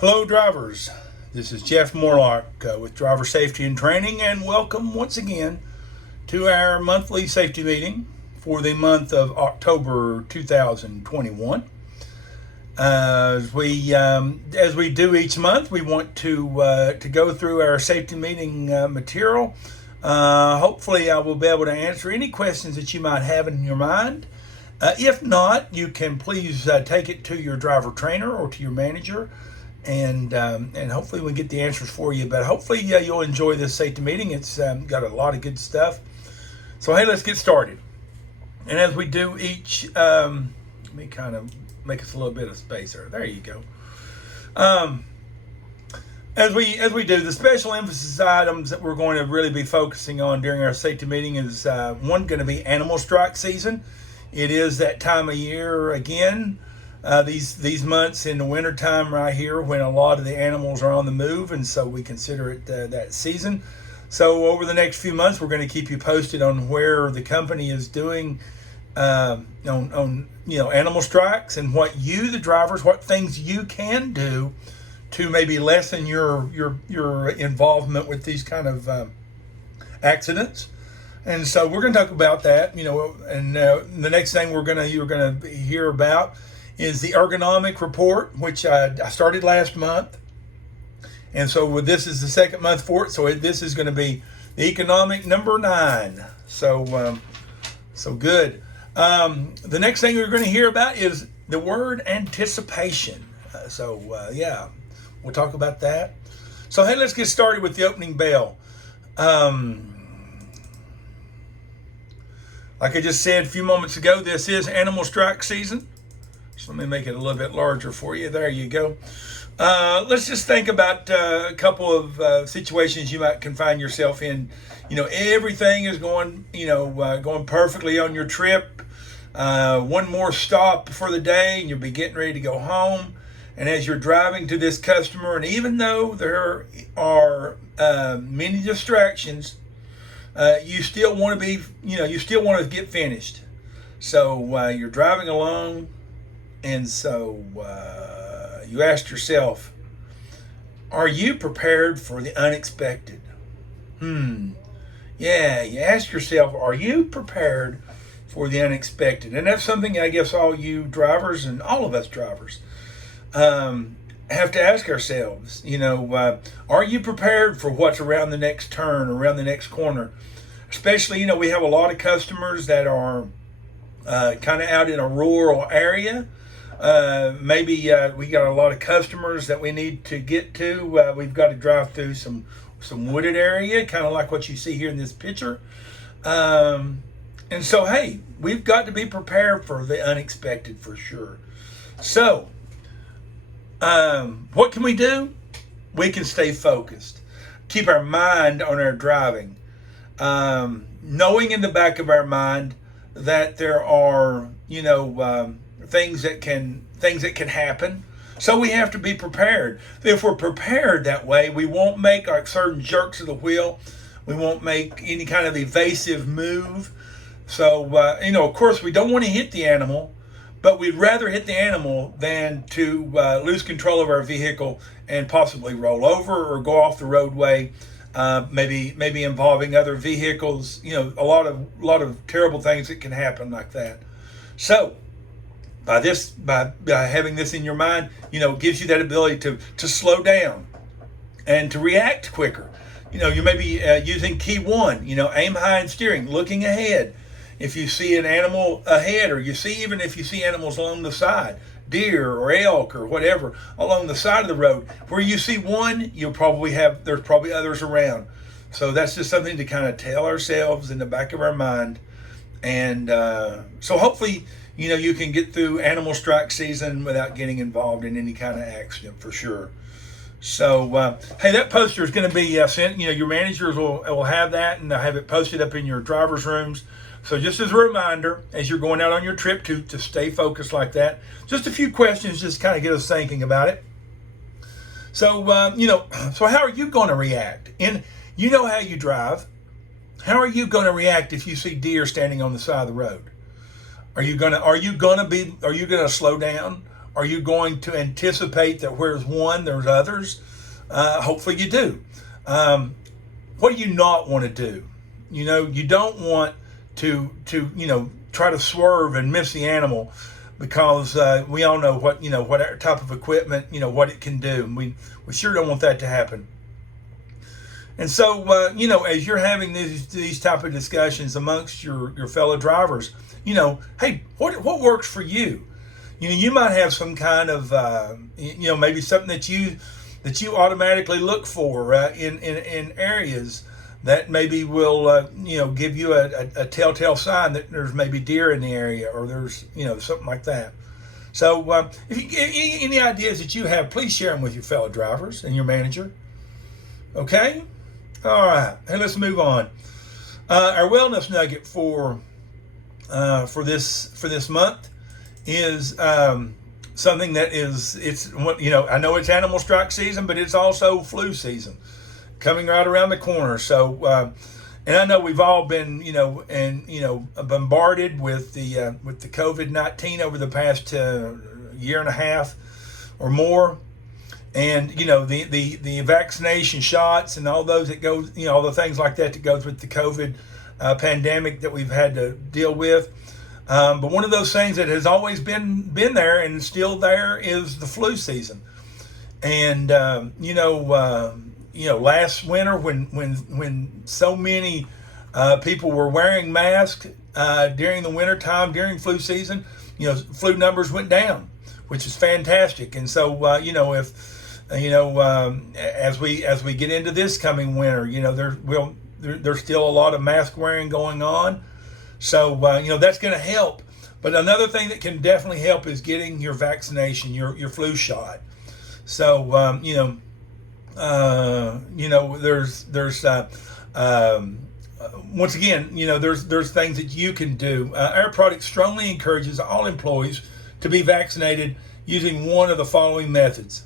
Hello, drivers. This is Jeff Morlock with Driver Safety and Training, and welcome once again to our monthly safety meeting for the month of October 2021. As we do each month, we want to go through our safety meeting material. Hopefully, I will be able to answer any questions that you might have in your mind. If not, you can please take it to your driver trainer or to your manager, and hopefully we get the answers for you. But hopefully you'll enjoy this safety meeting. It's got a lot of good stuff. So hey, let's get started. And as we do each, let me kind of make us a little bit of space there. There you go. As we do, the special emphasis items that we're going to really be focusing on during our safety meeting is one, going to be animal strike season. It is that time of year again, these months in the winter time right here when a lot of the animals are on the move, and so we consider it that season. So over the next few months, we're going to keep you posted on where the company is doing on animal strikes, and what you, the drivers, what things you can do to maybe lessen your involvement with these kind of accidents. And so we're going to talk about that, and the next thing you're going to hear about is the ergonomic report, which I started last month. And so this is the second month for it. So this is going to be the economic number 9. So good. The next thing we're going to hear about is the word anticipation. We'll talk about that. So hey, let's get started with the opening bell. Like I just said a few moments ago, this is animal strike season. So let me make it a little bit larger for you. There you go. Let's just think about a couple of situations you might find yourself in. Everything is going perfectly on your trip. One more stop for the day and you'll be getting ready to go home. And as you're driving to this customer, and even though there are many distractions, you still want to get finished. So you're driving along, and so you ask yourself, are you prepared for the unexpected? Yeah, you ask yourself, are you prepared for the unexpected? And that's something I guess all you drivers and all of us drivers have to ask ourselves. Are you prepared for what's around the next turn, around the next corner? Especially, we have a lot of customers that are kind of out in a rural area. Maybe we got a lot of customers that we need to get to. We've got to drive through some wooded area, kind of like what you see here in this picture. And so, hey, we've got to be prepared for the unexpected for sure. So, what can we do? We can stay focused, keep our mind on our driving, knowing in the back of our mind that there are, things that can happen. So we have to be prepared. If we're prepared that way, we won't make like certain jerks of the wheel. We won't make any kind of evasive move. So, of course, we don't want to hit the animal, but we'd rather hit the animal than to lose control of our vehicle and possibly roll over or go off the roadway, maybe involving other vehicles. A lot of terrible things that can happen like that. So by having this in your mind, gives you that ability to slow down and to react quicker. You may be using key 1, aim high and steering, looking ahead. If you see an animal ahead, or even if you see animals along the side, deer or elk or whatever, along the side of the road, where you see one, there's probably others around. So that's just something to kind of tell ourselves in the back of our mind. And so hopefully, you can get through animal strike season without getting involved in any kind of accident for sure. So, hey, that poster is going to be sent. Your managers will have that, and they'll have it posted up in your driver's rooms. So just as a reminder, as you're going out on your trip to stay focused like that, just a few questions just kind of get us thinking about it. So, so how are you going to react? And how you drive. How are you going to react if you see deer standing on the side of the road? Are you going to slow down, Are you going to anticipate that where's one, there's others? Hopefully you do. What do you not want to do? You don't want to try to swerve and miss the animal, because we all know what type of equipment, what it can do. And we sure don't want that to happen. And so, as you're having these type of discussions amongst your fellow drivers, hey, what works for you? You might have some kind of, maybe something that you automatically look for in areas that maybe will, give you a telltale sign that there's maybe deer in the area, or there's, something like that. So if you get any ideas that you have, please share them with your fellow drivers and your manager. Okay? All right. Hey, let's move on. Our wellness nugget for this month is something that I know it's animal strike season, but it's also flu season coming right around the corner. So, and I know we've all been, bombarded with the COVID-19 over the past year and a half or more. And the vaccination shots and all those that goes, all the things like that goes with the COVID pandemic that we've had to deal with. But one of those things that has always been there and still there is the flu season. And last winter when so many people were wearing masks during the winter time during flu season, flu numbers went down, which is fantastic. And so as we get into this coming winter, there's still a lot of mask wearing going on. So, that's going to help. But another thing that can definitely help is getting your vaccination, your flu shot. So, there's once again, there's things that you can do. Our product strongly encourages all employees to be vaccinated using one of the following methods.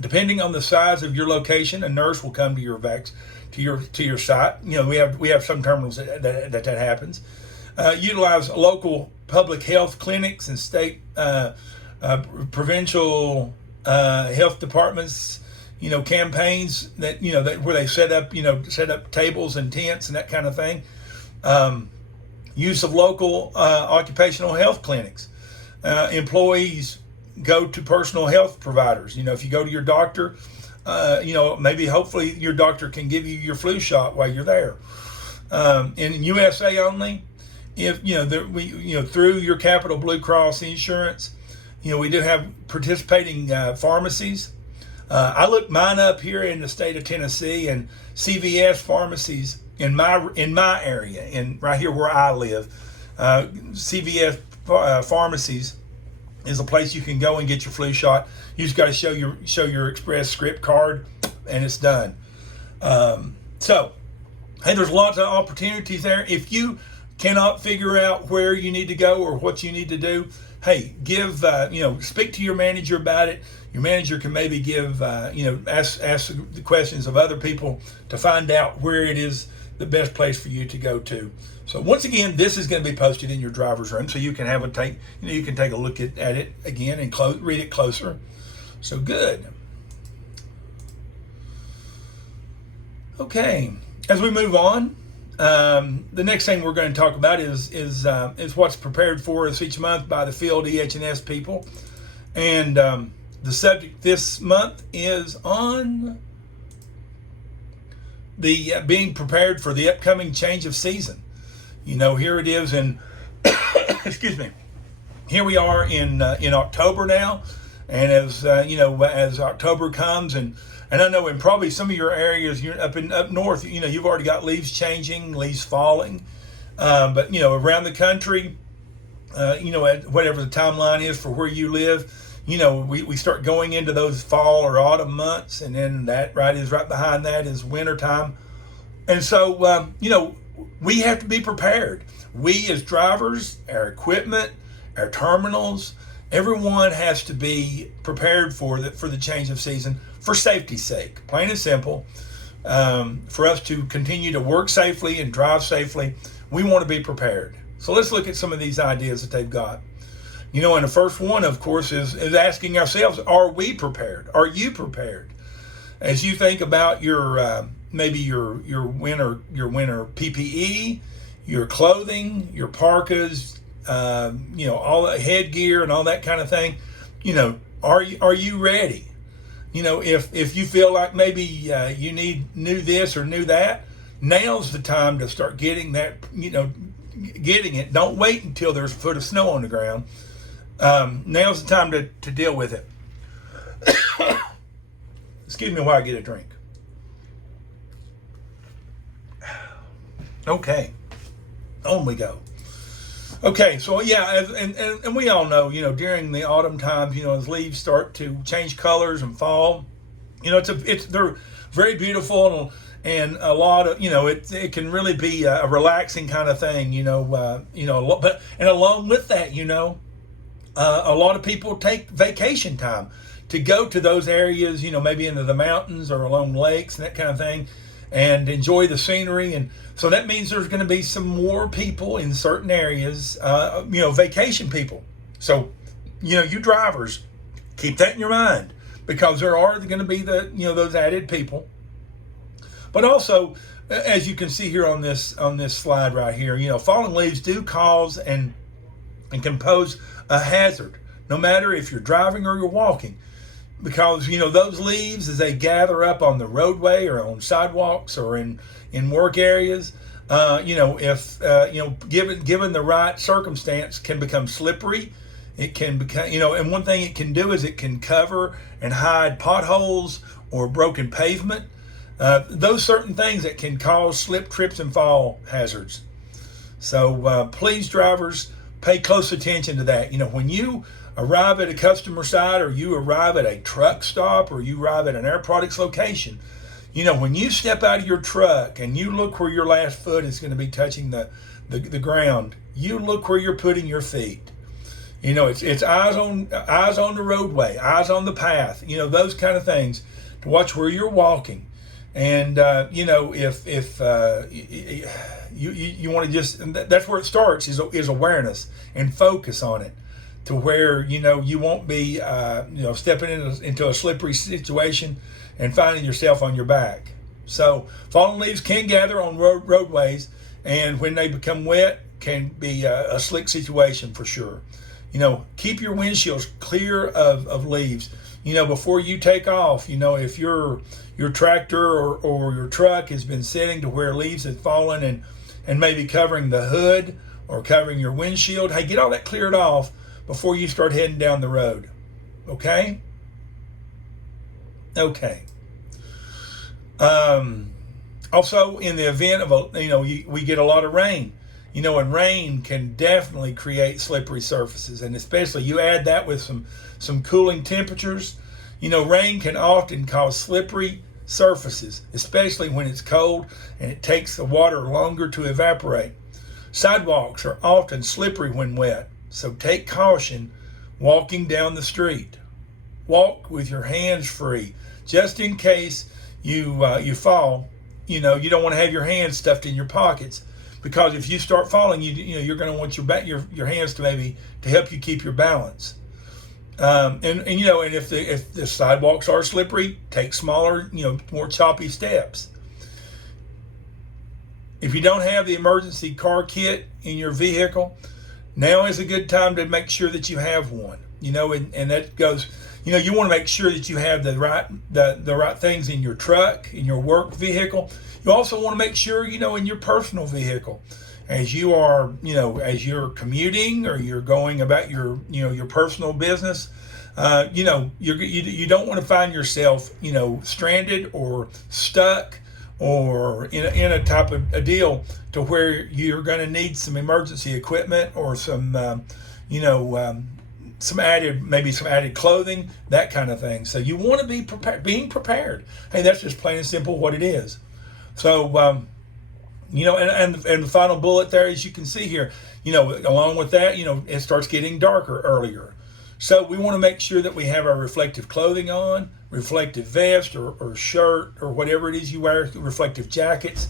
Depending on the size of your location, a nurse will come to your site. We have some terminals that happens. Utilize local public health clinics and state provincial health departments. Campaigns that where they set up tables and tents and that kind of thing. Use of local occupational health clinics. Employees go to personal health providers. If you go to your doctor, maybe hopefully your doctor can give you your flu shot while you're there. In USA only, if through your Capital Blue Cross insurance, we do have participating pharmacies. I looked mine up here in the state of Tennessee, and CVS pharmacies in my area, and right here where I live, CVS pharmacies is a place you can go and get your flu shot. You just got to show your Express Script card, and it's done. So, hey, there's lots of opportunities there. If you cannot figure out where you need to go or what you need to do, hey, speak to your manager about it. Your manager can maybe ask the questions of other people to find out where it is the best place for you to go to. So once again, this is going to be posted in your driver's room, so you can you can take a look at it again and read it closer. So good. Okay, as we move on, the next thing we're going to talk about is what's prepared for us each month by the field EH&S people, and the subject this month is on the being prepared for the upcoming change of season. Here it is in, excuse me, here we are in October now, and as October comes, and I know in probably some of your areas, you're up north, you've already got leaves changing, leaves falling, but around the country, whatever the timeline is for where you live, we start going into those fall or autumn months, and then that right behind that is winter time. And so, we have to be prepared. We as drivers, our equipment, our terminals, everyone has to be prepared for the change of season for safety's sake, plain and simple. For us to continue to work safely and drive safely, we want to be prepared. So let's look at some of these ideas that they've got. And the first one, of course, is asking ourselves, are we prepared? Are you prepared? As you think about your maybe your winter PPE, your clothing, your parkas, all the headgear and all that kind of thing, are you ready? If you feel like maybe you knew this or knew that, now's the time to start getting that, getting it. Don't wait until there's a foot of snow on the ground. Now's the time to deal with it. Excuse me while I get a drink. Okay, on we go. Okay, so yeah, and we all know, during the autumn times, as leaves start to change colors and fall, they're very beautiful and a lot of, it can really be a relaxing kind of thing, but along with that, a lot of people take vacation time to go to those areas, maybe into the mountains or along lakes and that kind of thing, and enjoy the scenery. And so that means there's going to be some more people in certain areas, vacation people. So, you drivers, keep that in your mind, because there are going to be those added people. But also, as you can see here on this slide right here, falling leaves do cause and can pose a hazard, no matter if you're driving or you're walking, because those leaves, as they gather up on the roadway or on sidewalks or in work areas, if given the right circumstance, can become slippery. It can become, and one thing it can do is it can cover and hide potholes or broken pavement. Those certain things that can cause slip, trips, and fall hazards. So please, drivers, pay close attention to that. When you arrive at a customer site, or you arrive at a truck stop, or you arrive at an Air Products location, when you step out of your truck and you look where your last foot is going to be touching the ground, you look where you're putting your feet. It's eyes on the roadway, eyes on the path, those kind of things, to watch where you're walking. And if you want to that's where it starts, is awareness and focus on it, to where you won't be stepping into a slippery situation and finding yourself on your back. So fallen leaves can gather on roadways, and when they become wet, can be a slick situation for sure. Keep your windshields clear of leaves. Before you take off, if your tractor or your truck has been sitting to where leaves have fallen and maybe covering the hood or covering your windshield, hey, get all that cleared off before you start heading down the road. Okay? Okay. Also, in the event of we get a lot of rain, and rain can definitely create slippery surfaces, and especially you add that with some cooling temperatures, rain can often cause slippery surfaces, especially when it's cold and it takes the water longer to evaporate. Sidewalks are often slippery when wet, so take caution walking down the street. Walk with your hands free, just in case you fall. You don't want to have your hands stuffed in your pockets, because if you start falling, you're going to want your hands to help you keep your balance. And if the sidewalks are slippery, take smaller, more choppy steps. If you don't have the emergency car kit in your vehicle, now is a good time to make sure that you have one. And that goes, you want to make sure that you have the right things in your truck, in your work vehicle. You also want to make sure, in your personal vehicle, as you are, as you're commuting or you're going about your personal business, you don't want to find yourself, stranded or stuck or in a type of a deal to where you're going to need some emergency equipment or some added clothing, that kind of thing. So you want to be being prepared. Hey, that's just plain and simple what it is. So, and the final bullet there, as you can see here, along with that, it starts getting darker earlier. So we want to make sure that we have our reflective clothing on, reflective vest or shirt or whatever it is you wear, reflective jackets.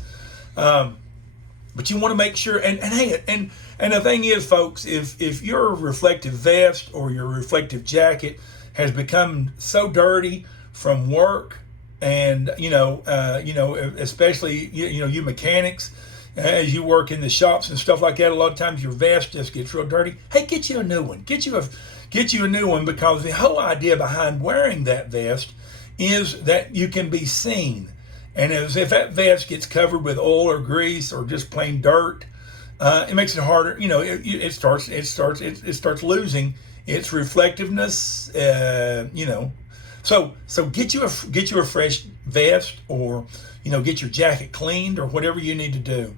But you want to make sure, and hey, and the thing is, folks, if your reflective vest or your reflective jacket has become so dirty from work, and especially you mechanics, as you work in the shops and stuff like that, a lot of times your vest just gets real dirty. Hey, get you a new one. Get you a new one, because the whole idea behind wearing that vest is that you can be seen. And as if that vest gets covered with oil or grease or just plain dirt, it makes it harder. It starts losing its reflectiveness. So get you a fresh vest, or get your jacket cleaned, or whatever you need to do.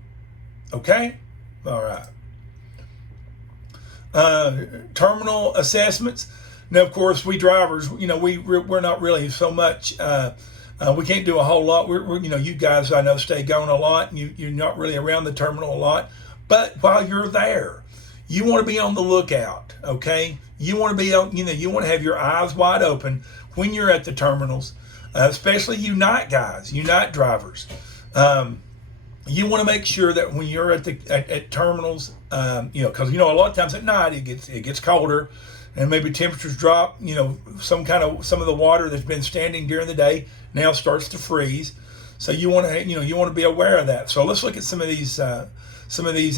Okay, all right. Terminal assessments. Now, of course, we drivers, we're not really so much. We can't do a whole lot. We're you guys, I know, stay going a lot, and you're not really around the terminal a lot. But while you're there, you want to be on the lookout. Okay, you want to be on. You want to have your eyes wide open when you're at the terminals, especially you night guys, you night drivers. You want to make sure that when you're at terminals, because a lot of times at night it gets colder, and maybe temperatures drop. Some of the water that's been standing during the day now starts to freeze. So you want to be aware of that. So let's look at some of these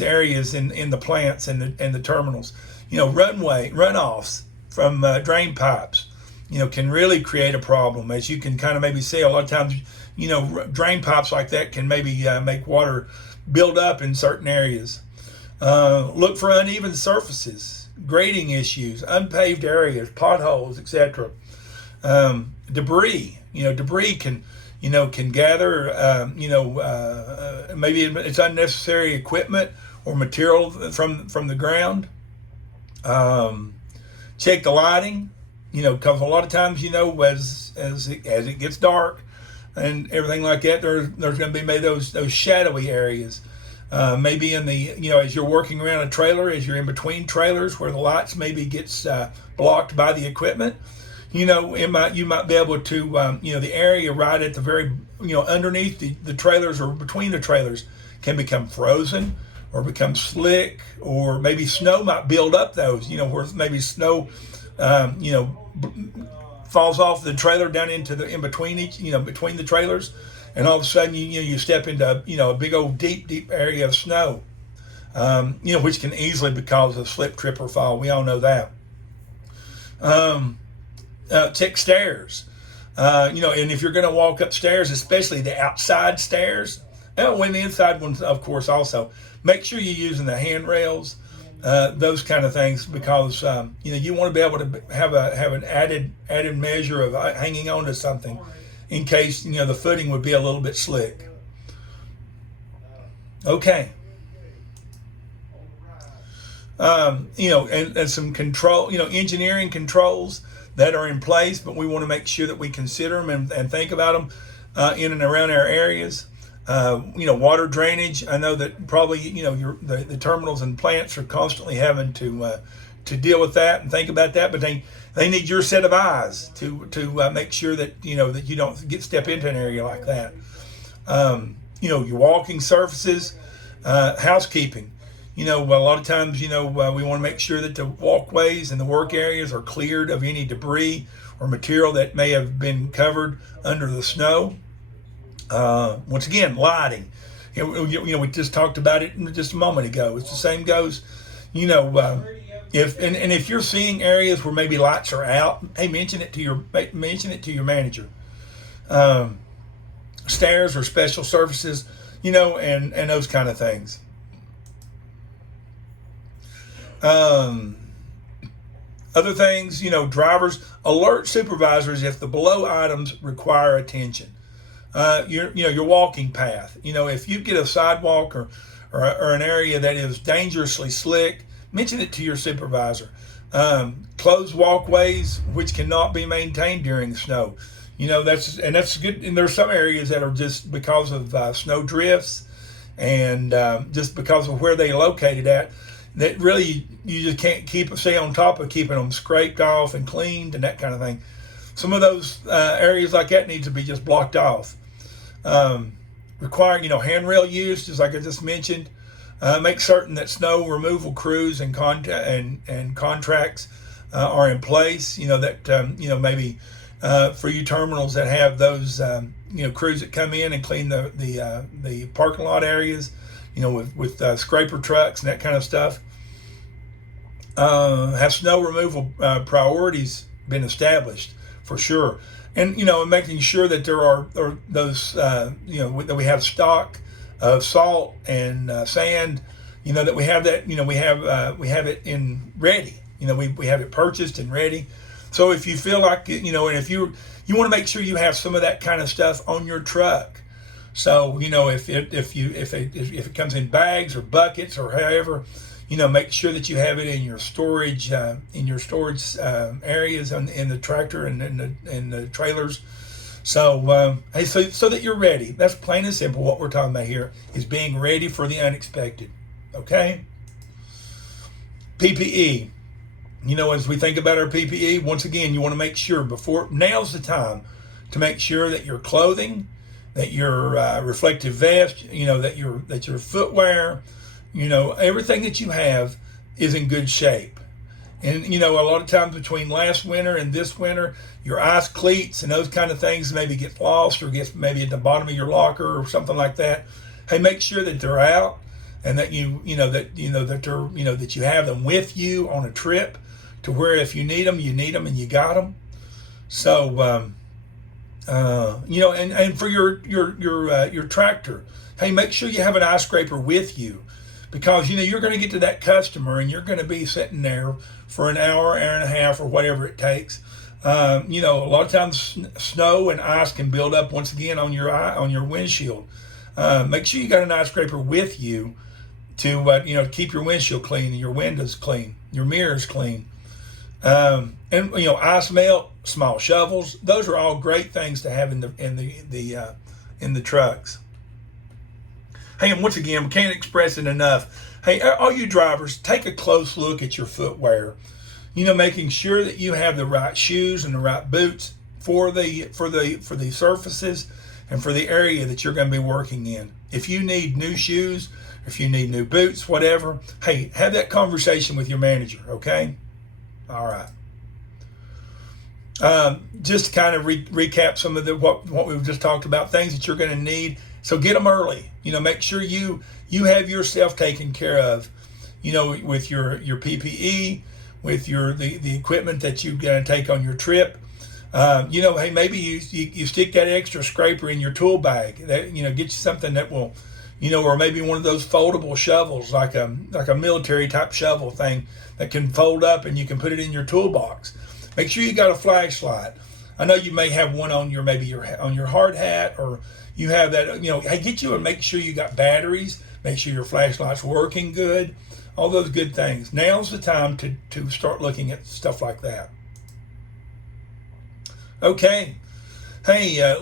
areas in the plants and the terminals. Runoffs from drain pipes, can really create a problem. As you can kind of maybe see, a lot of times, drain pipes like that can maybe make water build up in certain areas. Look for uneven surfaces, grading issues, unpaved areas, potholes, etc. Debris. Debris can gather. Maybe it's unnecessary equipment or material from the ground. Check the lighting. Because a lot of times, as it gets dark and everything like that, there's going to be maybe those shadowy areas. Maybe in the as you're working around a trailer, as you're in between trailers where the lights maybe gets blocked by the equipment. You might be able to the area right at the very underneath the trailers or between the trailers can become frozen or become slick, or maybe snow might build up those. Where maybe snow falls off the trailer down into in between between the trailers, and all of a sudden you step into a big old deep area of snow, which can easily cause a slip, trip, or fall. We all know that. Check stairs. And if you're going to walk upstairs, especially the outside stairs, and the inside ones, of course, also make sure you're using the handrails, those kind of things, because you want to be able to have an added measure of hanging on to something in case the footing would be a little bit slick. Okay. And some control, engineering controls that are in place, but we want to make sure that we consider them and think about them in and around our areas. Water drainage. I know that probably the terminals and plants are constantly having to deal with that and think about that, but they need your set of eyes to make sure that that you don't step into an area like that. Your walking surfaces, housekeeping. A lot of times, we want to make sure that the walkways and the work areas are cleared of any debris or material that may have been covered under the snow. Once again, lighting. We just talked about it just a moment ago. It's the same goes, if you're seeing areas where maybe lights are out, hey, mention it to your manager. Stairs or special services, and those kind of things. Other things, drivers alert supervisors if the below items require attention. Your walking path. If you get a sidewalk or an area that is dangerously slick, mention it to your supervisor. Closed walkways which cannot be maintained during snow. That's good. And there's some areas that are just because of snow drifts and just because of where they're located at, that really you just can't stay on top of keeping them scraped off and cleaned and that kind of thing. Some of those areas like that need to be just blocked off. Requiring handrail use, just like I just mentioned. Make certain that snow removal crews and contracts are in place. That maybe for you terminals that have those crews that come in and clean the parking lot areas, with scraper trucks and that kind of stuff. Have snow removal priorities been established for sure, and making sure that there are those that we have stock of salt and sand, that we have that, we have it in ready, we have it purchased and ready. So if you feel like and if you want to make sure you have some of that kind of stuff on your truck. So if it comes in bags or buckets or however, make sure that you have it in your storage areas in the tractor and in the trailers. So so that you're ready. That's plain and simple. What we're talking about here is being ready for the unexpected. Okay. PPE. As we think about our PPE, once again, you want to make sure now's the time to make sure that your clothing, that your reflective vest, that your footwear, everything that you have is in good shape. And, a lot of times between last winter and this winter, your ice cleats and those kind of things maybe get lost or get maybe at the bottom of your locker or something like that. Hey, make sure that they're out and that that you have them with you on a trip to where if you need them and you got them. So, and for your tractor, hey, make sure you have an ice scraper with you. Because you're going to get to that customer and you're going to be sitting there for an hour and a half or whatever it takes. A lot of times snow and ice can build up once again on your windshield. Make sure you got an ice scraper with you to keep your windshield clean and your windows clean, your mirrors clean. And ice melt, small shovels. Those are all great things to have in the trucks. Hey, and once again, we can't express it enough. Hey, all you drivers, take a close look at your footwear. Making sure that you have the right shoes and the right boots for the surfaces and for the area that you're going to be working in. If you need new shoes, if you need new boots, whatever, hey, have that conversation with your manager. Okay. All right. Just to kind of recap some of what we've just talked about, things that you're going to need. So get them early. Make sure you have yourself taken care of. With your PPE, with the equipment that you're going to take on your trip. Hey, maybe you stick that extra scraper in your tool bag. That get you something that will, or maybe one of those foldable shovels, like a military type shovel thing that can fold up and you can put it in your toolbox. Make sure you got a flashlight. I know you may have one on your hard hat, or you have that. Hey, get you and make sure you got batteries. Make sure your flashlight's working good. All those good things. Now's the time to start looking at stuff like that. Okay. Hey,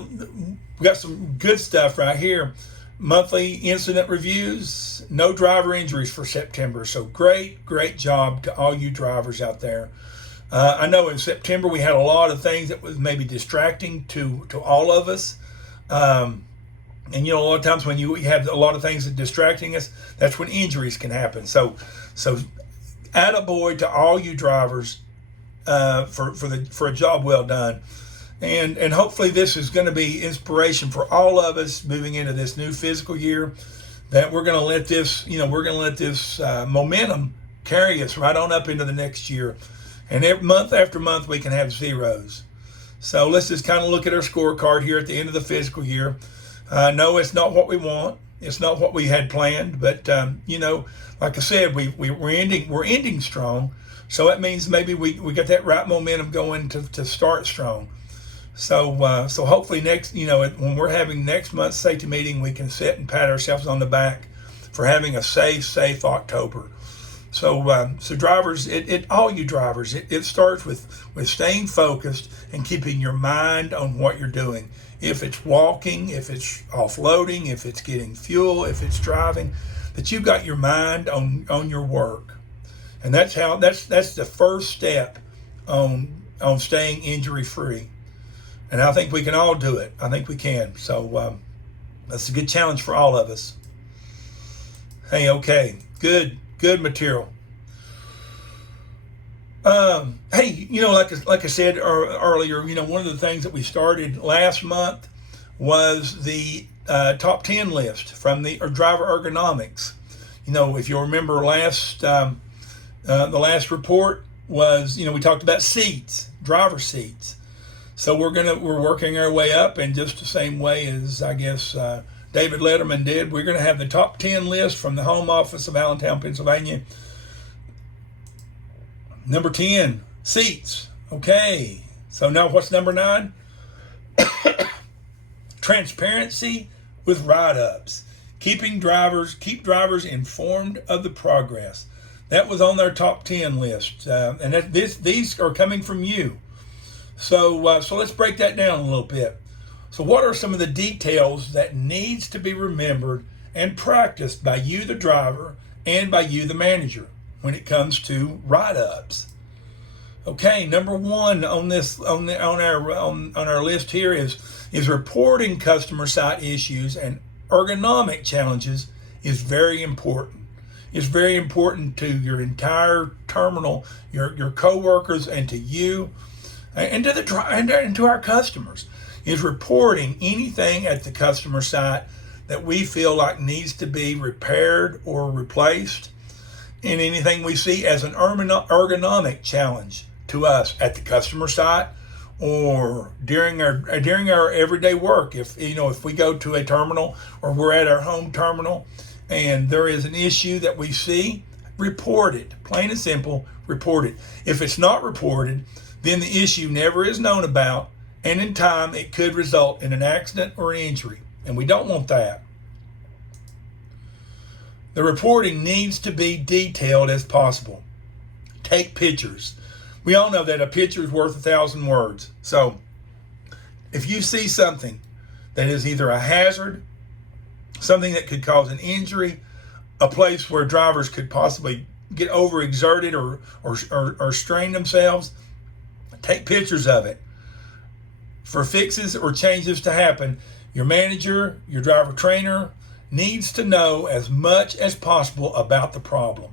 we got some good stuff right here. Monthly incident reviews. No driver injuries for September. So great job to all you drivers out there. I know in September we had a lot of things that was maybe distracting to all of us. And a lot of times when you have a lot of things that distracting us, that's when injuries can happen. So attaboy to all you drivers for a job well done. And hopefully this is going to be inspiration for all of us moving into this new fiscal year, that we're going to let this, momentum carry us right on up into the next year. And every month after month, we can have zeros. So let's just kind of look at our scorecard here at the end of the fiscal year. No, it's not what we want. It's not what we had planned. But, like I said, we're ending strong. So that means maybe we got that right momentum going to start strong. So hopefully when we're having next month's safety meeting, we can sit and pat ourselves on the back for having a safe October. So drivers, all you drivers, it starts with staying focused and keeping your mind on what you're doing. If it's walking, if it's offloading, if it's getting fuel, if it's driving, that you've got your mind on your work. And that's the first step on staying injury free. And I think we can all do it. I think we can. So that's a good challenge for all of us. Hey, okay, good material. Hey, like I said earlier, one of the things that we started last month was the top 10 list from the driver ergonomics. If you remember the last report was, we talked about seats, driver seats. So we're working our way up in just the same way as I guess David Letterman did. We're going to have the top 10 list from the home office of Allentown, Pennsylvania. Number 10, seats. Okay. So now what's number 9? Transparency with write-ups. Keep drivers informed of the progress. That was on their top 10 list. And these are coming from you. So let's break that down a little bit. So what are some of the details that needs to be remembered and practiced by you, the driver, and by you, the manager, when it comes to write-ups? Okay, number 1 on our list here is reporting customer site issues and ergonomic challenges is very important. It's very important to your entire terminal, your coworkers, and to you, and to our customers. Is reporting anything at the customer site that we feel like needs to be repaired or replaced, and anything we see as an ergonomic challenge to us at the customer site or during our everyday work. If we go to a terminal or we're at our home terminal and there is an issue that we see, report it. Plain and simple, report it. If it's not reported, then the issue never is known about, and in time it could result in an accident or an injury, and we don't want that. The reporting needs to be detailed as possible. Take pictures. We all know that a picture is worth 1,000 words. So if you see something that is either a hazard, something that could cause an injury, a place where drivers could possibly get overexerted or strain themselves, take pictures of it. For fixes or changes to happen, your manager, your driver trainer needs to know as much as possible about the problem.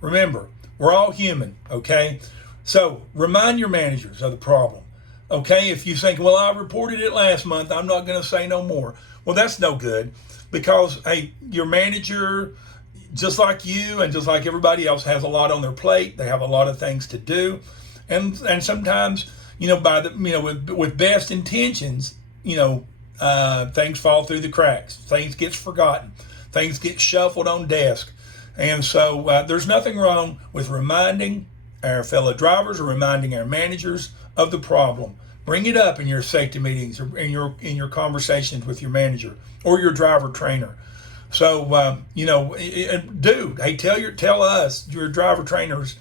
Remember, we're all human, okay? So remind your managers of the problem, okay? If you think, well, I reported it last month, I'm not going to say no more. Well, that's no good, because, hey, your manager, just like you and just like everybody else, has a lot on their plate. They have a lot of things to do, and sometimes, with best intentions, things fall through the cracks. Things get forgotten. Things get shuffled on desk. And so there's nothing wrong with reminding our fellow drivers or reminding our managers of the problem. Bring it up in your safety meetings or in your conversations with your manager or your driver trainer. So tell us, your driver trainers,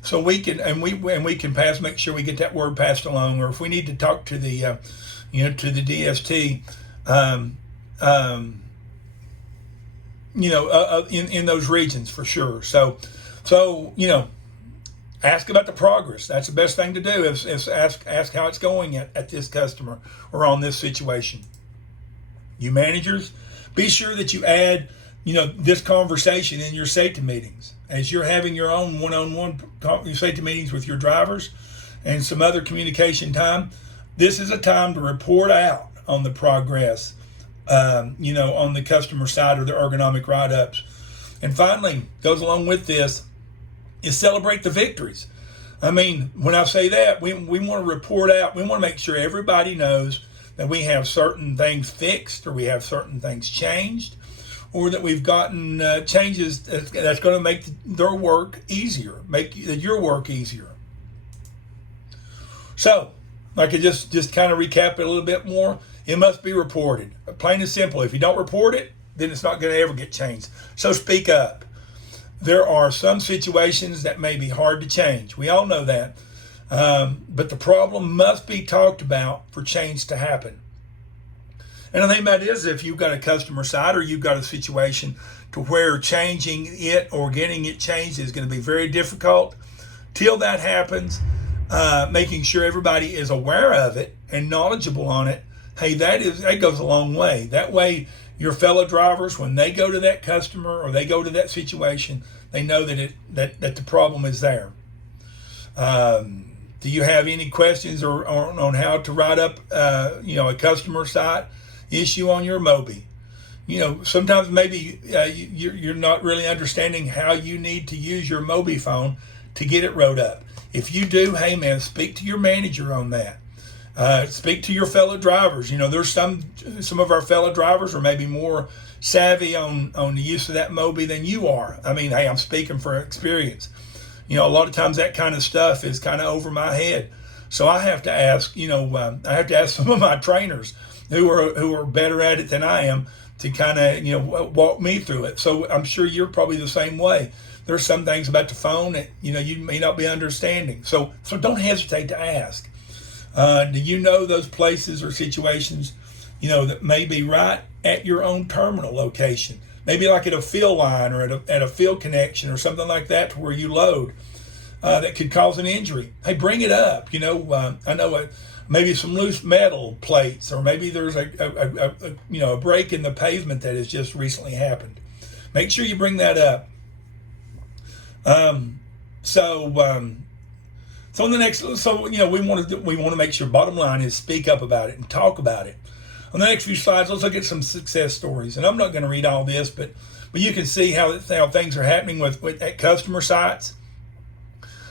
so we can make sure we get that word passed along. Or if we need to talk to the to the DST, in those regions for sure. So ask about the progress. That's the best thing to do is ask how it's going at this customer or on this situation. You managers, be sure that you add this conversation in your safety meetings as you're having your own one-on-one safety meetings with your drivers and some other communication time. This is a time to report out on the progress, on the customer side or the ergonomic write-ups. And finally, goes along with this, is celebrate the victories. I mean, when I say that, we want to report out, we want to make sure everybody knows that we have certain things fixed or we have certain things changed, or that we've gotten changes that's going to make their work easier, make your work easier. So, I could just kind of recap it a little bit more. It must be reported. Plain and simple. If you don't report it, then it's not going to ever get changed. So speak up. There are some situations that may be hard to change. We all know that. But the problem must be talked about for change to happen. And the thing about it is, if you've got a customer side or you've got a situation to where changing it or getting it changed is going to be very difficult, till that happens, making sure everybody is aware of it and knowledgeable on it, hey, that goes a long way. That way, your fellow drivers, when they go to that customer or they go to that situation, they know that the problem is there. Do you have any questions or on how to write up a customer site issue on your Mobi? Sometimes maybe you're not really understanding how you need to use your Mobi phone to get it wrote up. If you do, hey man, speak to your manager on that. Speak to your fellow drivers. There's some of our fellow drivers are maybe more savvy on the use of that Mobi than you are. I mean, hey, I'm speaking for experience. A lot of times that kind of stuff is kind of over my head. So I have to ask, I have to ask some of my trainers who are better at it than I am to kind of, walk me through it. So I'm sure you're probably the same way. There's some things about the phone that, you may not be understanding. So don't hesitate to ask. Do you know those places or situations, that may be right at your own terminal location? Maybe like at a fill line or at a fill connection or something like that to where you load that could cause an injury. Hey, bring it up. I know maybe some loose metal plates, or maybe there's a break in the pavement that has just recently happened. Make sure you bring that up. So on the next, we want to make sure. Bottom line is speak up about it and talk about it. On the next few slides, let's look at some success stories. And I'm not going to read all this, but you can see how things are happening with at customer sites.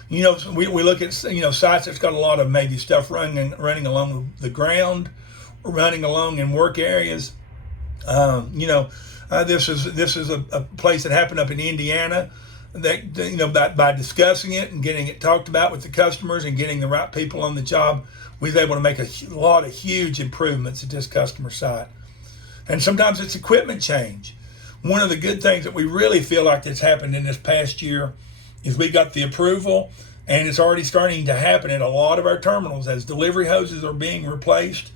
We look at sites that's got a lot of maybe stuff running along the ground, or running along in work areas. This is a place that happened up in Indiana. That by discussing it and getting it talked about with the customers and getting the right people on the job, we was able to make a lot of huge improvements at this customer site. And sometimes it's equipment change. One of the good things that we really feel like that's happened in this past year is we got the approval, and it's already starting to happen at a lot of our terminals as delivery hoses are being replaced.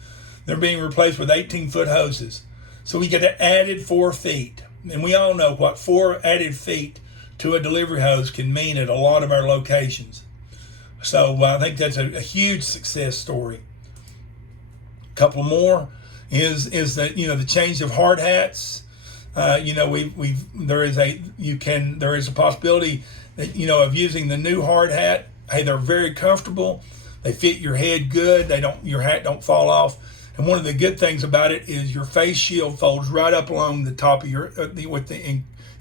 They're being replaced with 18-foot hoses. So we get an added 4 feet. And we all know what 4 added feet to a delivery hose can mean at a lot of our locations. So I think that's a huge success story. A couple more is that the change of hard hats. There is a possibility that of using the new hard hat. Hey, they're very comfortable. They fit your head good. Your hat don't fall off. And one of the good things about it is your face shield folds right up along the top of your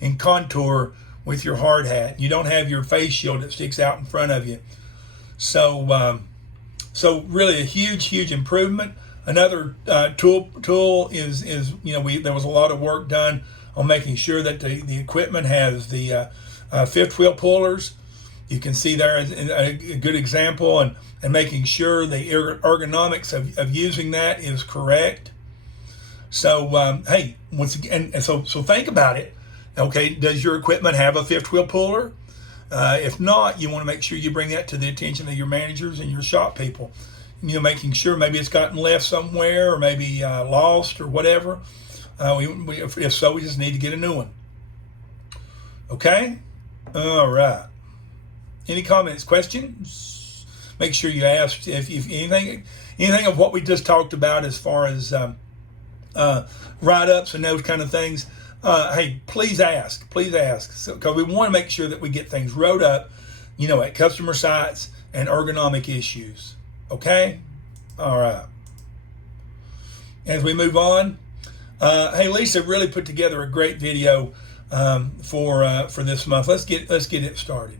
in contour with your hard hat. You don't have your face shield that sticks out in front of you. So really a huge improvement. Another tool is there was a lot of work done on making sure that the equipment has the fifth wheel pullers. You can see there a good example, and making sure the ergonomics of using that is correct. So hey, once again, and so think about it. Okay, does your equipment have a fifth wheel puller? If not, you want to make sure you bring that to the attention of your managers and your shop people. Making sure maybe it's gotten left somewhere, or maybe lost or whatever. If so, we just need to get a new one. Okay? All right. Any comments, questions? Make sure you ask if anything of what we just talked about as far as write-ups and those kind of things. Hey, please ask, because we want to make sure that we get things wrote up, at customer sites and ergonomic issues. Okay? All right. As we move on, hey, Lisa really put together a great video for this month. Let's get it started.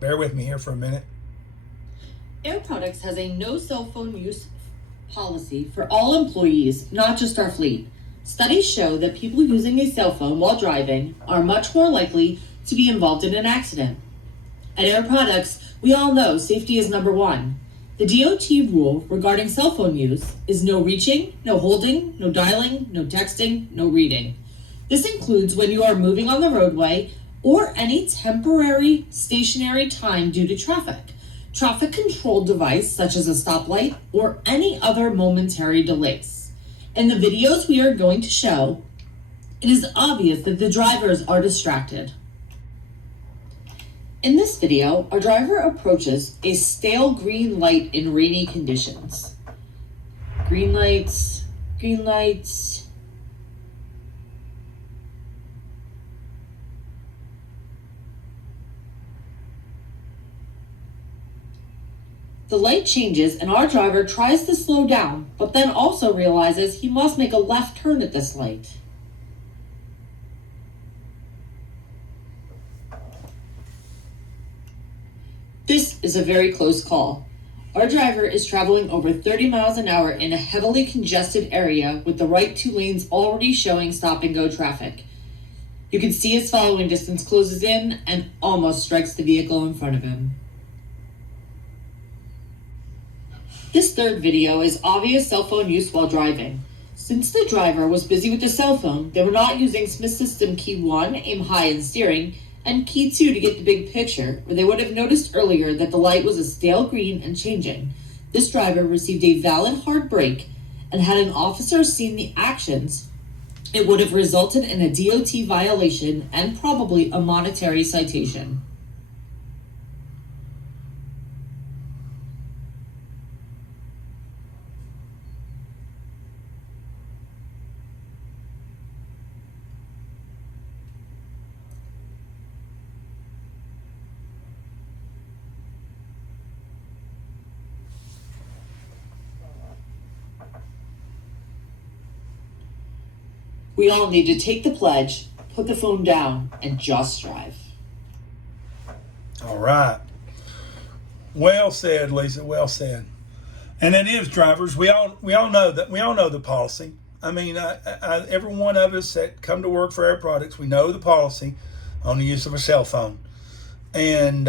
Bear with me here for a minute. Air Products has a no cell phone use policy for all employees, not just our fleet. Studies show that people using a cell phone while driving are much more likely to be involved in an accident. At Air Products, we all know safety is number one. The DOT rule regarding cell phone use is no reaching, no holding, no dialing, no texting, no reading. This includes when you are moving on the roadway or any temporary stationary time due to traffic control device such as a stoplight, or any other momentary delays. In the videos we are going to show, it is obvious that the drivers are distracted. In this video, our driver approaches a stale green light in rainy conditions. Green lights, green lights. The light changes and our driver tries to slow down, but then also realizes he must make a left turn at this light. This is a very close call. Our driver is traveling over 30 miles an hour in a heavily congested area with the right two lanes already showing stop and go traffic. You can see his following distance closes in and almost strikes the vehicle in front of him. This third video is obvious cell phone use while driving. Since the driver was busy with the cell phone, they were not using Smith System Key 1, aim high in steering, and Key 2 to get the big picture, or they would have noticed earlier that the light was a stale green and changing. This driver received a valid hard brake, and had an officer seen the actions, it would have resulted in a DOT violation and probably a monetary citation. We all need to take the pledge, put the phone down, and just drive. All right. Well said, Lisa. Well said. And it is, drivers. We all know that. We all know the policy. I mean, every one of us that come to work for Air Products, we know the policy on the use of a cell phone. And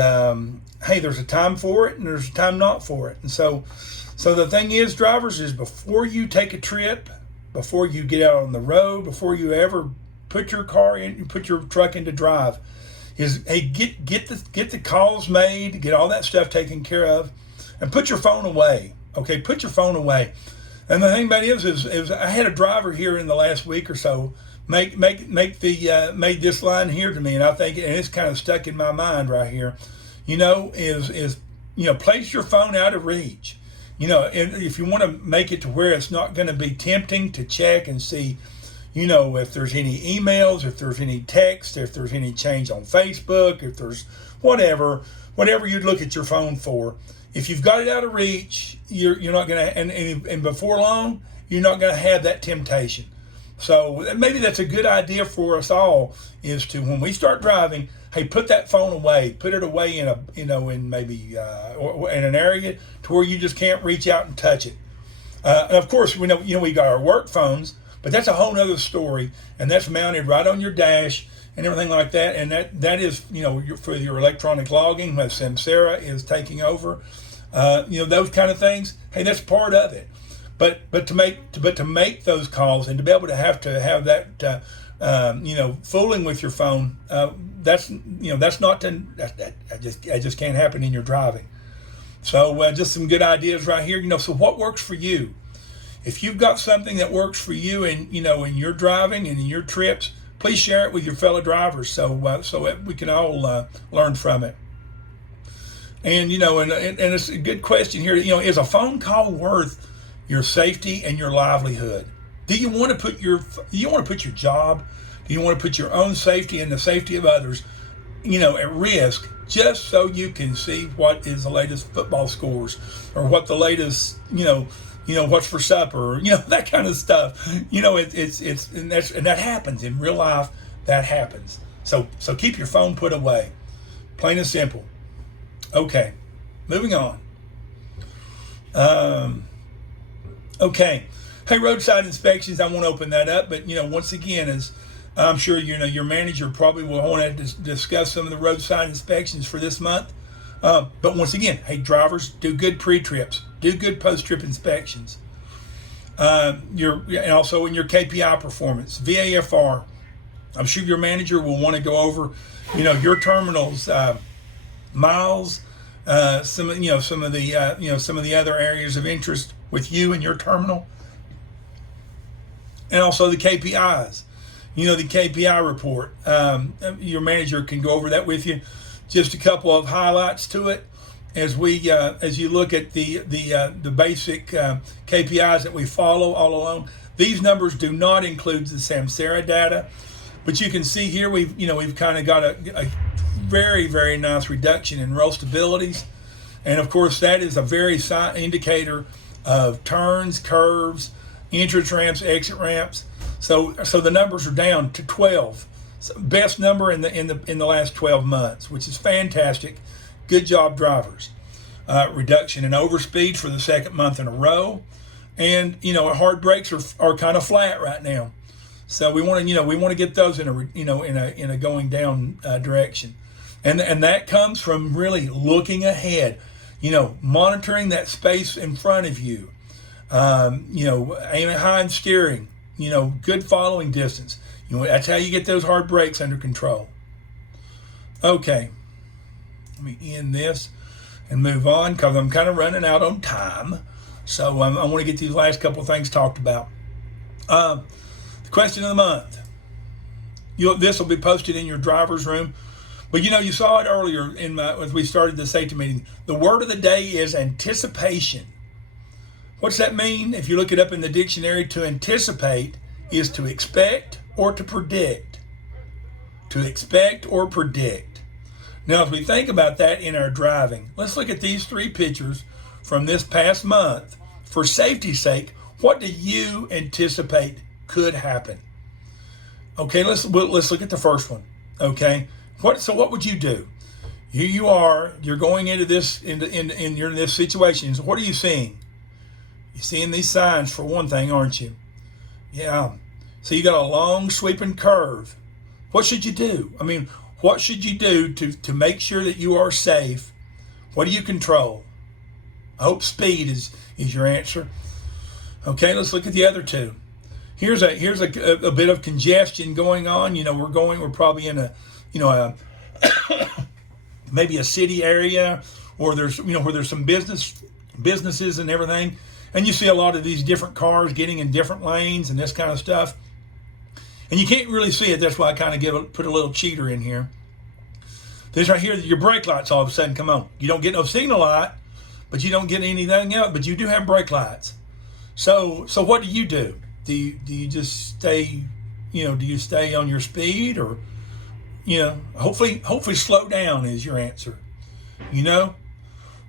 hey, there's a time for it, and there's a time not for it. And so the thing is, drivers, is before you take a trip, before you get out on the road, before you ever put your car in, put your truck into drive, is hey, get the calls made, get all that stuff taken care of, and put your phone away. Okay, put your phone away. And the thing about it is I had a driver here in the last week or so made this line here to me, and I think, and it's kind of stuck in my mind right here. Is place your phone out of reach. If you want to make it to where it's not going to be tempting to check and see, if there's any emails, if there's any text, if there's any change on Facebook, if there's whatever you'd look at your phone for. If you've got it out of reach, you're not going to, and before long, you're not going to have that temptation. So maybe that's a good idea for us all, is to, when we start driving, hey, put that phone away. Put it away in maybe in an area to where you just can't reach out and touch it. And of course, we know we got our work phones, but that's a whole nother story, and that's mounted right on your dash and everything like that. And that is for your electronic logging, when Samsara is taking over. Those kind of things. Hey, that's part of it. But to make those calls and to be able to have that. Fooling with your phone, that's not I just can't happen in your driving. So just some good ideas right here. So what works for you? If you've got something that works for you, in your driving and in your trips, please share it with your fellow drivers so we can all learn from it. And and it's a good question here. Is a phone call worth your safety and your livelihood? Do you want to put your job? Do you want to put your own safety and the safety of others, at risk, just so you can see what is the latest football scores, or what the latest, what's for supper, that kind of stuff. And that happens in real life. That happens. So keep your phone put away, plain and simple. Okay, moving on. Okay. Hey, roadside inspections, I won't open that up, but once again, as I'm sure your manager probably will want to discuss some of the roadside inspections for this month. But once again, hey, drivers, do good pre-trips, do good post-trip inspections. And also in your KPI performance, VAFR. I'm sure your manager will want to go over, your terminals, miles, some of the other areas of interest with you and your terminal. And also the KPIs, the KPI report. Your manager can go over that with you. Just a couple of highlights to it. as you look at the basic KPIs that we follow all along, these numbers do not include the Samsara data, but you can see here we've kind of got a very, very nice reduction in roll stabilities, and of course that is a very indicator of turns, curves, entrance ramps, exit ramps. So the numbers are down to 12. Best number in the last 12 months, which is fantastic. Good job, drivers. Reduction in overspeed for the second month in a row, and our hard brakes are kind of flat right now. So we want to get those in a going down direction, and that comes from really looking ahead. Monitoring that space in front of you. Aiming high and steering. Good following distance. That's how you get those hard brakes under control. Okay, let me end this and move on because I'm kind of running out on time. So I want to get these last couple of things talked about. The question of the month. This will be posted in your driver's room. But you saw it earlier as we started the safety meeting. The word of the day is anticipation. What's that mean? If you look it up in the dictionary, to anticipate is to expect or to predict. To expect or predict. Now, as we think about that in our driving, let's look at these 3 pictures from this past month. For safety's sake, what do you anticipate could happen? Okay, let's look at the first one. Okay, what would you do? Here you are. You're going into this you're in this situation. So what are you seeing? You're seeing these signs for one thing, aren't you? Yeah. So you got a long sweeping curve. What should you do? What should you do to make sure that you are safe? What do you control? I hope speed is your answer. Okay, let's look at the other 2. Here's a bit of congestion going on. We're probably in a maybe a city area, or there's where there's some businesses and everything, and you see a lot of these different cars getting in different lanes and this kind of stuff. And you can't really see it. That's why I kind of put a little cheater in here. This right here, your brake lights all of a sudden come on. You don't get no signal light, but you don't get anything else. But you do have brake lights. So what do you do? Do you just stay? Do you stay on your speed, or hopefully slow down is your answer.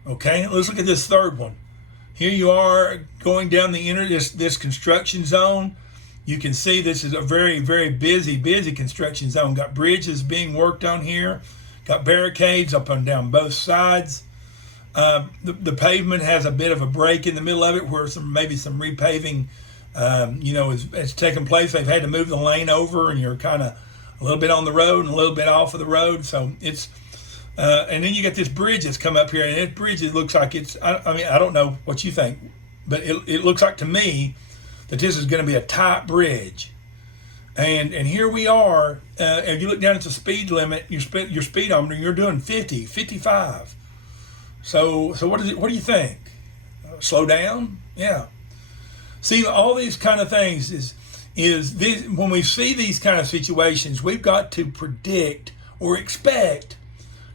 Okay. Let's look at this third one. Here you are going down this construction zone. You can see this is a very, very busy construction zone. Got bridges being worked on here. Got barricades up and down both sides. The pavement has a bit of a break in the middle of it where maybe some repaving, has taken place. They've had to move the lane over, and you're kind of a little bit on the road and a little bit off of the road. So it's, and then you got this bridge that's come up here, and this bridge, it looks like I don't know what you think, but it looks like to me that this is going to be a tight bridge. And here we are. If you look down at the speed limit, your speedometer, you're doing 50, 55. So what do you think? Slow down? Yeah. See, all these kind of things is this, when we see these kind of situations, we've got to predict or expect.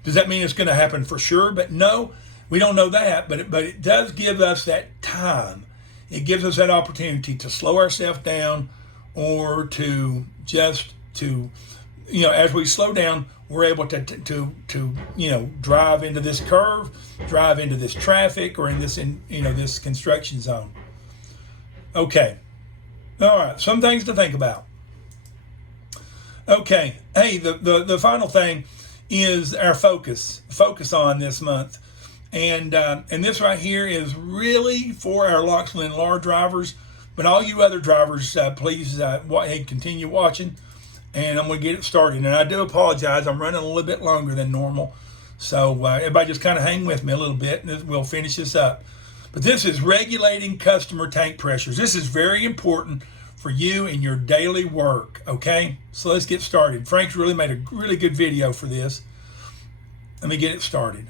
Does that mean it's going to happen for sure? But no, we don't know that. But it does give us that time. It gives us that opportunity to slow ourselves down, or to as we slow down, we're able to drive into this curve, drive into this traffic, or in this construction zone. Okay. All right. Some things to think about. Okay. Hey, the final thing is our focus on this month. And this right here is really for our Loxley and Lahr drivers, but all you other drivers, please continue watching, and I'm going to get it started. And I do apologize, I'm running a little bit longer than normal, so everybody just kind of hang with me a little bit, and we'll finish this up. But this is regulating customer tank pressures. This is very important for you in your daily work, okay? So let's get started. Frank's really made a really good video for this. Let me get it started.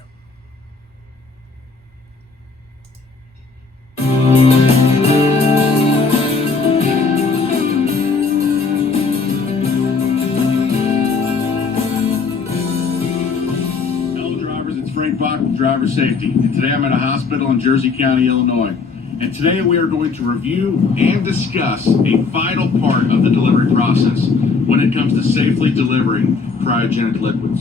Frank Bach with Driver Safety, and today I'm at a hospital in Jersey County, Illinois. And today we are going to review and discuss a vital part of the delivery process when it comes to safely delivering cryogenic liquids.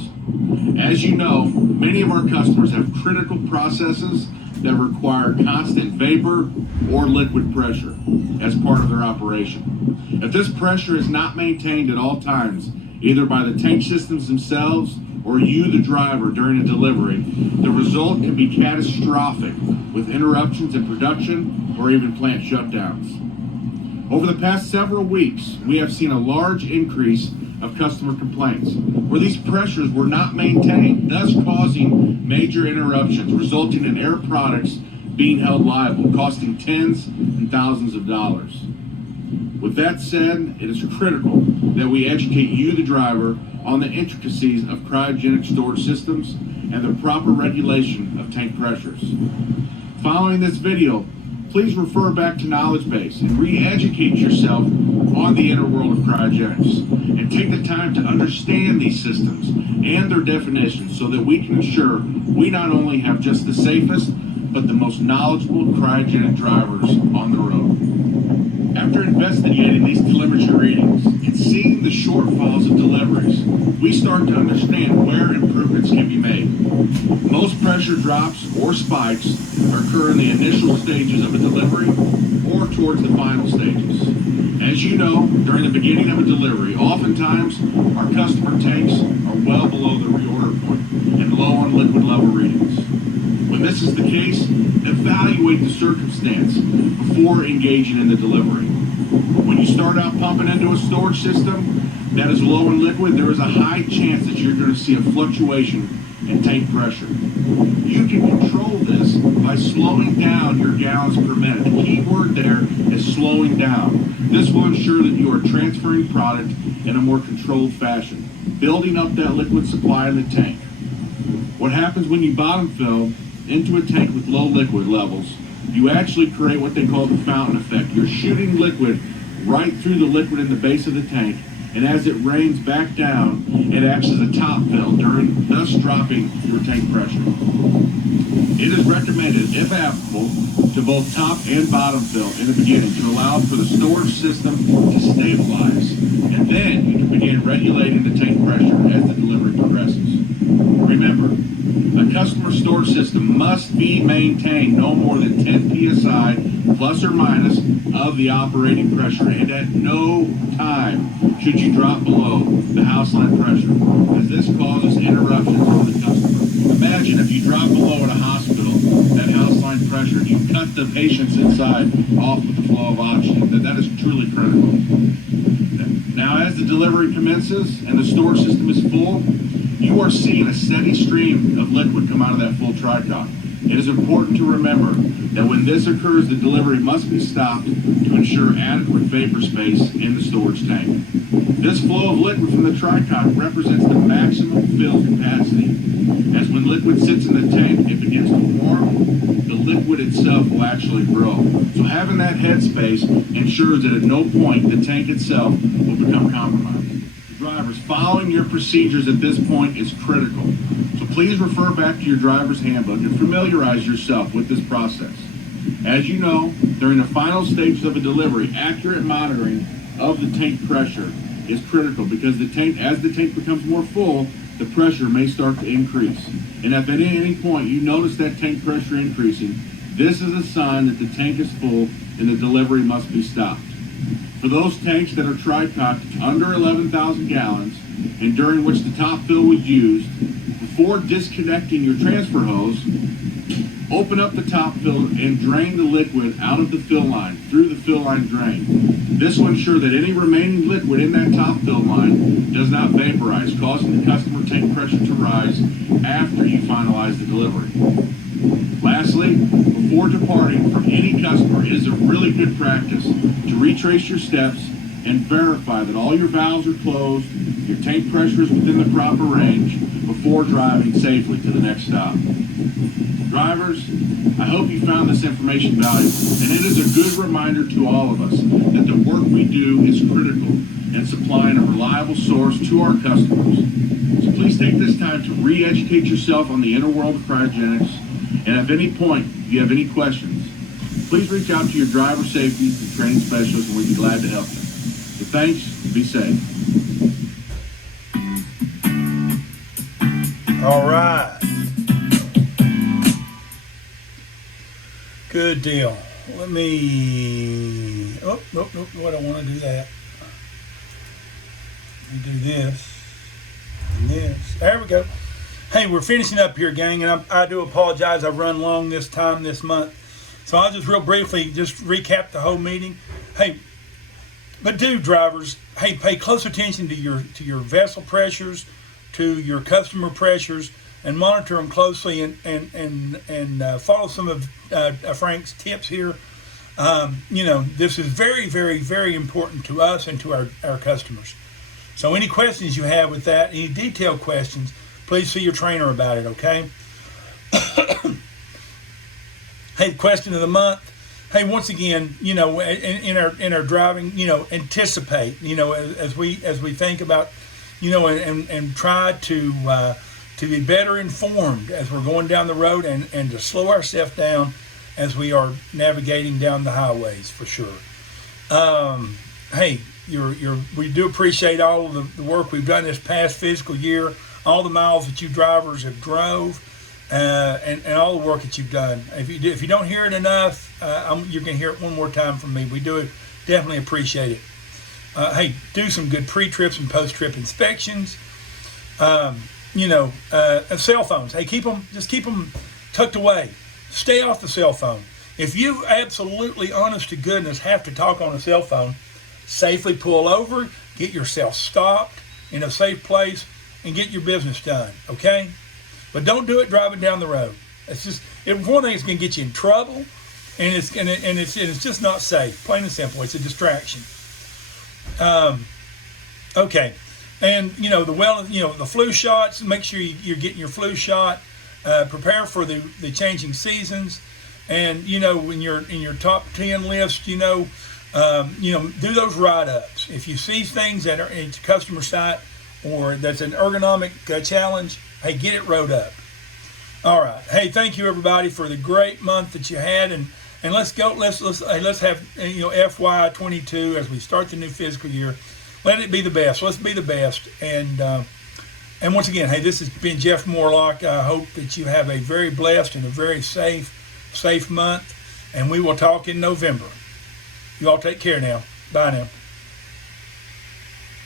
As you know, many of our customers have critical processes that require constant vapor or liquid pressure as part of their operation. If this pressure is not maintained at all times, either by the tank systems themselves or you, the driver, during a delivery, the result can be catastrophic with interruptions in production or even plant shutdowns. Over the past several weeks, we have seen a large increase of customer complaints where these pressures were not maintained, thus causing major interruptions, resulting in air products being held liable, costing tens and thousands of dollars. With that said, it is critical that we educate you, the driver, on the intricacies of cryogenic storage systems and the proper regulation of tank pressures. Following this video, please refer back to Knowledge Base and re-educate yourself on the inner world of cryogenics and take the time to understand these systems and their definitions so that we can ensure we not only have just the safest but the most knowledgeable cryogenic drivers on the road. After investigating these telemetry readings and seeing the shortfalls of deliveries, we start to understand where improvements can be made. Most pressure drops or spikes occur in the initial stages of a delivery or towards the final stages. As you know, during the beginning of a delivery, oftentimes our customer tanks are well below the reorder point and low on liquid level readings. When this is the case, evaluate the circumstance before engaging in the delivery. When you start out pumping into a storage system that is low in liquid, there is a high chance that you're going to see a fluctuation in tank pressure. You can control this by slowing down your gallons per minute. The key word there is slowing down. This will ensure that you are transferring product in a more controlled fashion, building up that liquid supply in the tank. What happens when you bottom fill into a tank with low liquid levels, you actually create what they call the fountain effect. You're shooting liquid right through the liquid in the base of the tank, and as it rains back down, it acts as a top fill, thus dropping your tank pressure. It is recommended, if applicable, to both top and bottom fill in the beginning to allow for the storage system to stabilize, and then you can begin regulating the tank pressure as the delivery progresses. Remember, a customer storage system must be maintained no more than 10 psi plus or minus of the operating pressure, and at no time should you drop below the house line pressure, as this causes interruptions for the customer. Imagine if you drop below at a hospital that house line pressure and you cut the patients inside off with the flow of oxygen. That is truly critical. Now, as the delivery commences and the storage system is full, you are seeing a steady stream of liquid come out of that full tricock. It is important to remember that when this occurs, the delivery must be stopped to ensure adequate vapor space in the storage tank. This flow of liquid from the tricock represents the maximum fill capacity, as when liquid sits in the tank, it begins to warm, the liquid itself will actually grow. So having that headspace ensures that at no point the tank itself will become compromised. Drivers, following your procedures at this point is critical. So please refer back to your driver's handbook and familiarize yourself with this process. As you know, during the final stages of a delivery, accurate monitoring of the tank pressure is critical because as the tank becomes more full, the pressure may start to increase. And if at any point you notice that tank pressure increasing, this is a sign that the tank is full and the delivery must be stopped. For those tanks that are tricocked under 11,000 gallons and during which the top fill was used, before disconnecting your transfer hose, open up the top fill and drain the liquid out of the fill line through the fill line drain. This will ensure that any remaining liquid in that top fill line does not vaporize, causing the customer tank pressure to rise after you finalize the delivery. Lastly, before departing from any customer, it is a really good practice to retrace your steps and verify that all your valves are closed, your tank pressure is within the proper range before driving safely to the next stop. Drivers, I hope you found this information valuable, and it is a good reminder to all of us that the work we do is critical and supplying a reliable source to our customers. So please take this time to re-educate yourself on the inner world of cryogenics, and at any point, if you have any questions, please reach out to your driver safety and training specialist, and we'd be glad to help you. So thanks, be safe. All right. Good deal. Let me, nope, I don't want to do that. Let me do this and this. There we go. Hey, we're finishing up here, gang, and I do apologize. I've run long this month. So I'll just real briefly just recap the whole meeting. Hey, but drivers, hey, pay close attention to your vessel pressures, to your customer pressures, and monitor them closely and follow some of Frank's tips here. This is very, very, very important to us and to our customers. So any questions you have with that, any detailed questions, please see your trainer about it, okay? Hey, question of the month. Hey, once again, in our driving, anticipate, as we think about, and try to be better informed as we're going down the road, and to slow ourselves down as we are navigating down the highways, for sure. Hey, we do appreciate all of the work we've done this past fiscal year, all the miles that you drivers have drove, and all the work that you've done. If you don't hear it enough, you're going to hear it one more time from me. We do definitely appreciate it. Hey, do some good pre-trips and post-trip inspections. Cell phones. Hey, keep them tucked away. Stay off the cell phone. If you absolutely, honest to goodness, have to talk on a cell phone, safely pull over, get yourself stopped in a safe place, and get your business done, okay? But don't do it driving down the road. One thing, it's going to get you in trouble, and it's just not safe. Plain and simple, it's a distraction. Okay, and the flu shots. Make sure you're getting your flu shot. Prepare for the changing seasons, and when you're in your top 10 list, do those write-ups. If you see things that are at customer site or that's an ergonomic challenge, hey, get it wrote up. All right. Hey, thank you everybody for the great month that you had, and let's go. Let's have FY22 as we start the new fiscal year. Let it be the best. Let's be the best. And once again, hey, this has been Jeff Morlock. I hope that you have a very blessed and a very safe month, and we will talk in November. You all take care now. Bye now.